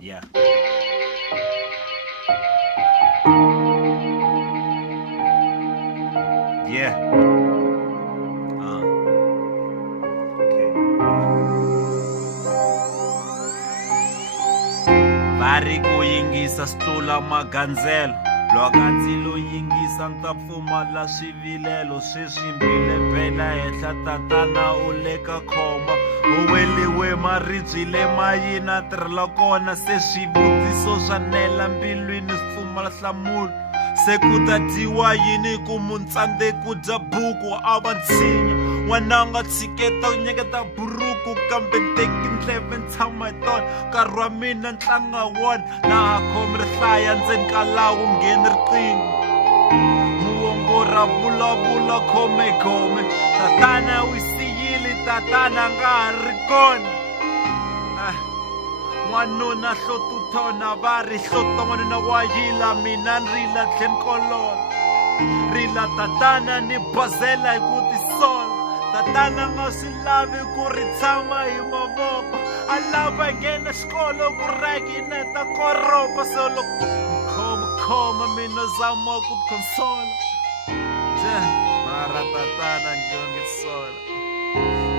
Yeah. Yeah. Okay. Vari ku yingisa stlula magandzelo loko a ndzi lo yingisa ni ta pfumala swivilelo sweswi mbile bela henhla tatana u le ka khoma u weliwe maribye le mayina tirhela kona se swivutiso swa nela mbilwini swi pfumala nhlamulo se ku ta dyiwa yini ku muntsandze ku dya buku a va ntsinya n'wananga tshiketa ku nyeketa buruku kambe nteki ndleve ntshama hi tona nkarhi wa mina ntlanga wona na ha khomi ri hlaya ndzeni ka lawu ngheni riqingho muongora vulavula khomekome tatana wi siyile tatana nga ha ri kona n'wanuna hlotuthona va ri hlota n'wanuna wa yila mina ni rila tlheni kolola rila tatana ni bazela hi ku tisola tatana nga swi lavi ku ri tshama hi mavoko a lava nghena xikolo ku rakineta koropa se loko khoma mina zama ku consola mara tatana nge sola